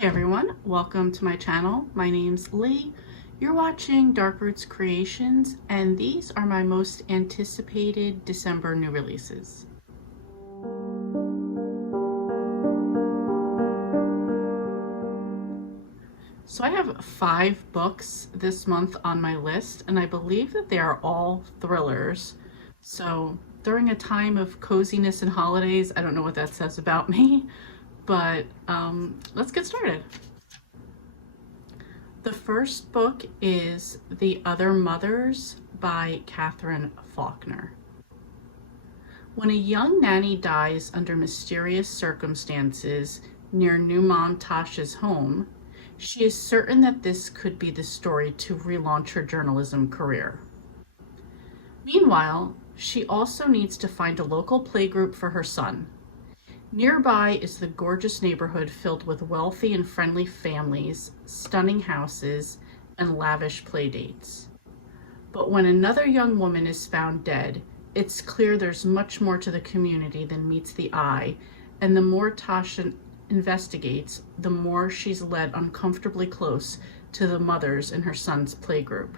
Hey everyone, welcome to my channel. My name's Lee. You're watching Dark Roots Creations, and these are my most anticipated December new releases. So I have 5 books this month on my list, and I believe that they are all thrillers. So during a time of coziness and holidays, I don't know what that says about me, but let's get started. The first book is The Other Mothers by Katherine Faulkner. When a young nanny dies under mysterious circumstances near new mom Tasha's home, she is certain that this could be the story to relaunch her journalism career. Meanwhile, she also needs to find a local playgroup for her son. Nearby is the gorgeous neighborhood filled with wealthy and friendly families, stunning houses, and lavish playdates. But when another young woman is found dead, it's clear there's much more to the community than meets the eye, and the more Tasha investigates, the more she's led uncomfortably close to the mothers in her son's playgroup.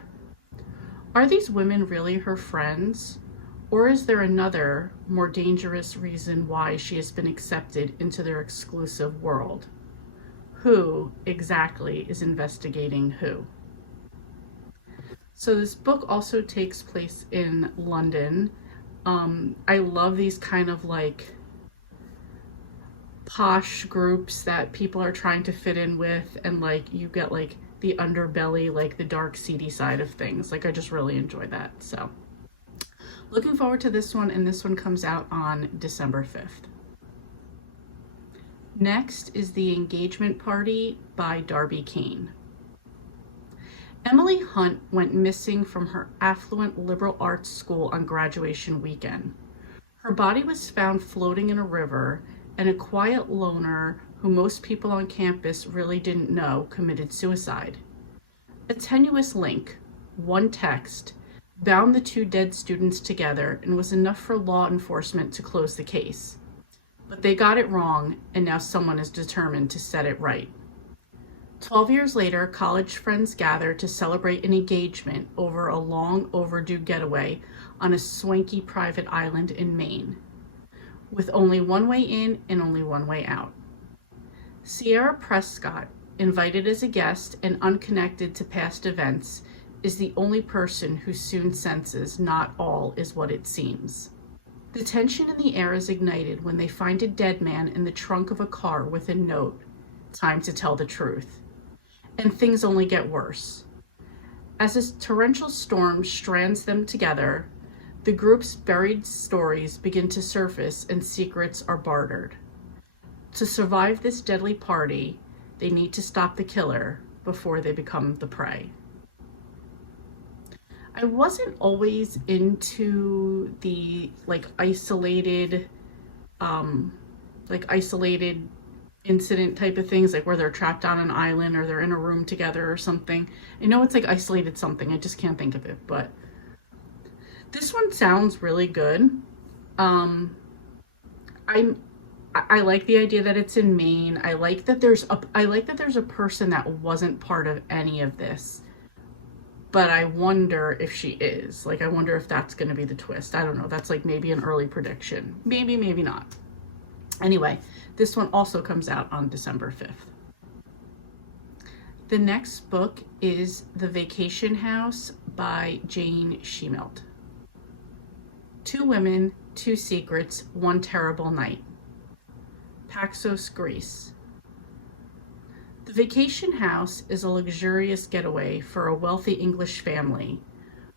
Are these women really her friends? Or is there another, more dangerous reason why she has been accepted into their exclusive world? Who exactly is investigating who? So this book also takes place in London. I love these kind of like posh groups that people are trying to fit in with, and like you get like the underbelly, like the dark seedy side of things. Like I just really enjoy that. So looking forward to this one, and this one comes out on December 5th. Next is The Engagement Party by Darby Kane. Emily Hunt went missing from her affluent liberal arts school on graduation weekend. Her body was found floating in a river, and a quiet loner who most people on campus really didn't know committed suicide. A tenuous link, one text, bound the two dead students together and was enough for law enforcement to close the case. But they got it wrong, and now someone is determined to set it right. 12 years later, college friends gather to celebrate an engagement over a long overdue getaway on a swanky private island in Maine, with only one way in and only one way out. Sierra Prescott, invited as a guest and unconnected to past events, is the only person who soon senses not all is what it seems. The tension in the air is ignited when they find a dead man in the trunk of a car with a note, "Time to tell the truth." And things only get worse. As a torrential storm strands them together, the group's buried stories begin to surface and secrets are bartered. To survive this deadly party, they need to stop the killer before they become the prey. I wasn't always into the isolated incident type of things, like where they're trapped on an island or they're in a room together or something. I know it's like isolated something, I just can't think of it, but this one sounds really good. I like the idea that it's in Maine. I like that there's a person that wasn't part of any of this. But I wonder if she is. Like, I wonder if that's going to be the twist. I don't know. That's like maybe an early prediction. Maybe, maybe not. Anyway, this one also comes out on December 5th. The next book is The Vacation House by Jane Shemilt. 2 women, 2 secrets, 1 terrible night. Paxos, Greece. The Vacation House is a luxurious getaway for a wealthy English family.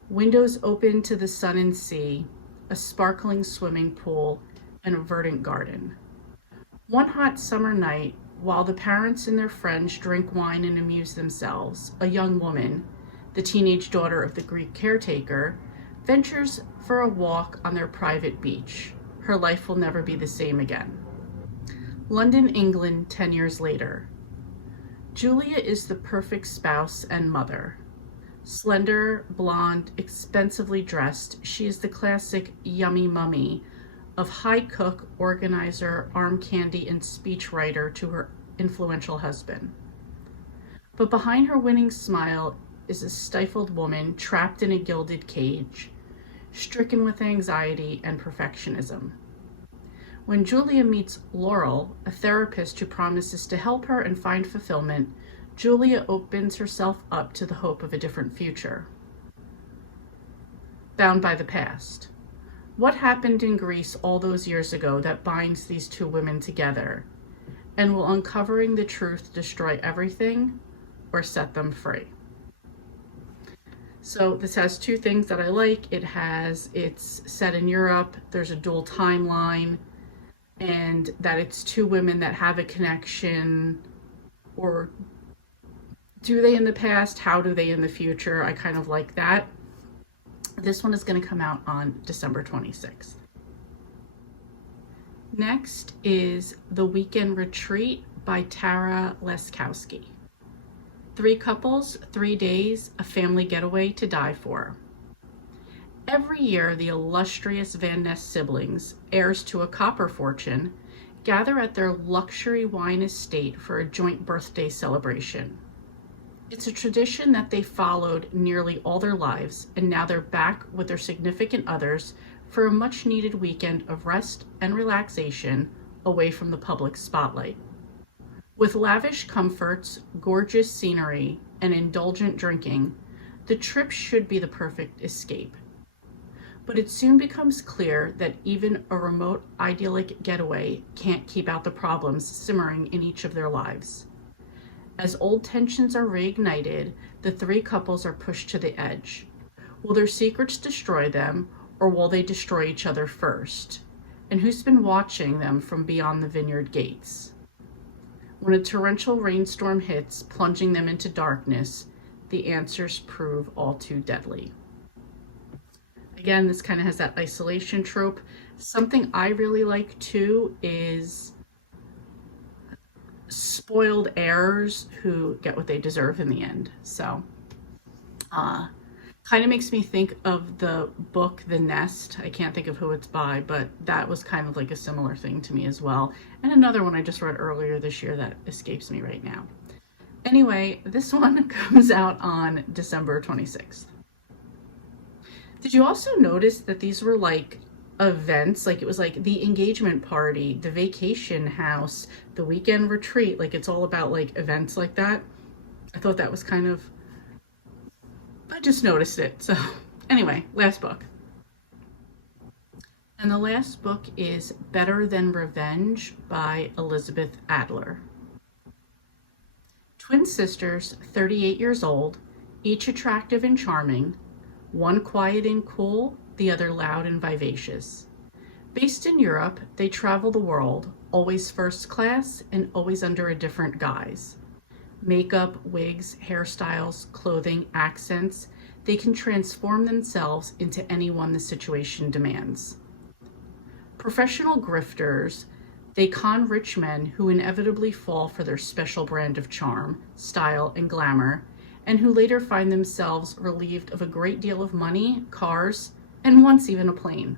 Windows open to the sun and sea, a sparkling swimming pool, and a verdant garden. One hot summer night, while the parents and their friends drink wine and amuse themselves, a young woman, the teenage daughter of the Greek caretaker, ventures for a walk on their private beach. Her life will never be the same again. London, England, 10 years later. Julia is the perfect spouse and mother. Slender, blonde, expensively dressed, she is the classic yummy mummy of high cook, organizer, arm candy, and speechwriter to her influential husband. But behind her winning smile is a stifled woman trapped in a gilded cage, stricken with anxiety and perfectionism. When Julia meets Laurel, a therapist who promises to help her and find fulfillment, Julia opens herself up to the hope of a different future. Bound by the past. What happened in Greece all those years ago that binds these two women together? And will uncovering the truth destroy everything or set them free? So this has two things that I like. It's set in Europe, there's a dual timeline, and that it's two women that have a connection, or do they in the past? How do they in the future? I kind of like that. This one is going to come out on December 26th. Next is The Weekend Retreat by Tara Leskowski. 3 couples, 3 days, a family getaway to die for. Every year, the illustrious Van Ness siblings, heirs to a copper fortune, gather at their luxury wine estate for a joint birthday celebration. It's a tradition that they followed nearly all their lives, and now they're back with their significant others for a much-needed weekend of rest and relaxation away from the public spotlight. With lavish comforts, gorgeous scenery, and indulgent drinking, the trip should be the perfect escape. But it soon becomes clear that even a remote, idyllic getaway can't keep out the problems simmering in each of their lives. As old tensions are reignited, the 3 couples are pushed to the edge. Will their secrets destroy them, or will they destroy each other first? And who's been watching them from beyond the vineyard gates? When a torrential rainstorm hits, plunging them into darkness, the answers prove all too deadly. Again, this kind of has that isolation trope. Something I really like too is spoiled heirs who get what they deserve in the end. So kind of makes me think of the book The Nest. I can't think of who it's by, but that was kind of like a similar thing to me as well. And another one I just read earlier this year that escapes me right now. Anyway, this one comes out on December 26th. Did you also notice that these were like events? Like it was like the engagement party, the vacation house, the weekend retreat. Like it's all about like events like that. I thought that was kind of, I just noticed it. So anyway, last book. And the last book is Better Than Revenge by Elizabeth Adler. Twin sisters, 38 years old, each attractive and charming, one quiet and cool, the other loud and vivacious. Based in Europe, they travel the world, always first class and always under a different guise. Makeup, wigs, hairstyles, clothing, accents, they can transform themselves into anyone the situation demands. Professional grifters, they con rich men who inevitably fall for their special brand of charm, style, and glamour, and who later find themselves relieved of a great deal of money, cars, and once even a plane.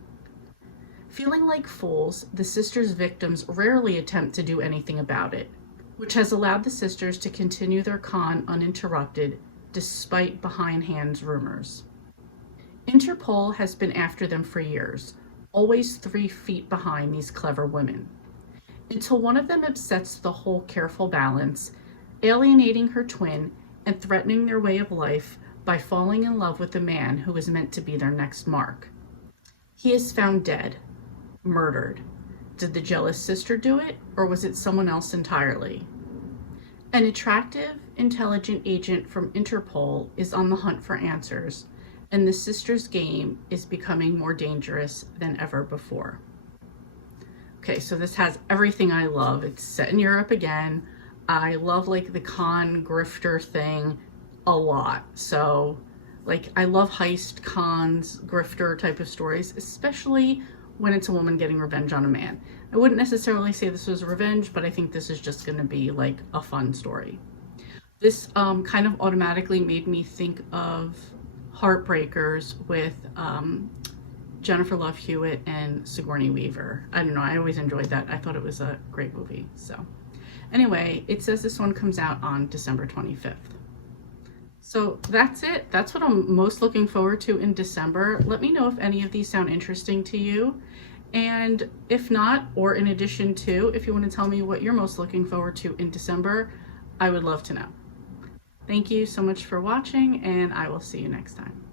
Feeling like fools, the sisters' victims rarely attempt to do anything about it, which has allowed the sisters to continue their con uninterrupted despite behindhand rumors. Interpol has been after them for years, always 3 feet behind these clever women, until one of them upsets the whole careful balance, alienating her twin and threatening their way of life by falling in love with the man who was meant to be their next mark. He is found dead, murdered. Did the jealous sister do it, or was it someone else entirely? An attractive, intelligent agent from Interpol is on the hunt for answers, and the sisters' game is becoming more dangerous than ever before. Okay, so this has everything I love. It's set in Europe again. I love like the con grifter thing a lot. So like I love heist, cons, grifter type of stories, especially when it's a woman getting revenge on a man. I wouldn't necessarily say this was revenge, but I think this is just going to be like a fun story. This kind of automatically made me think of Heartbreakers with Jennifer Love Hewitt and Sigourney Weaver. I don't know, I always enjoyed that. I thought it was a great movie. So Anyway, it says this one comes out on December 25th. So that's it. That's what I'm most looking forward to in December. Let me know if any of these sound interesting to you. And if not, or in addition to, if you want to tell me what you're most looking forward to in December, I would love to know. Thank you so much for watching, and I will see you next time.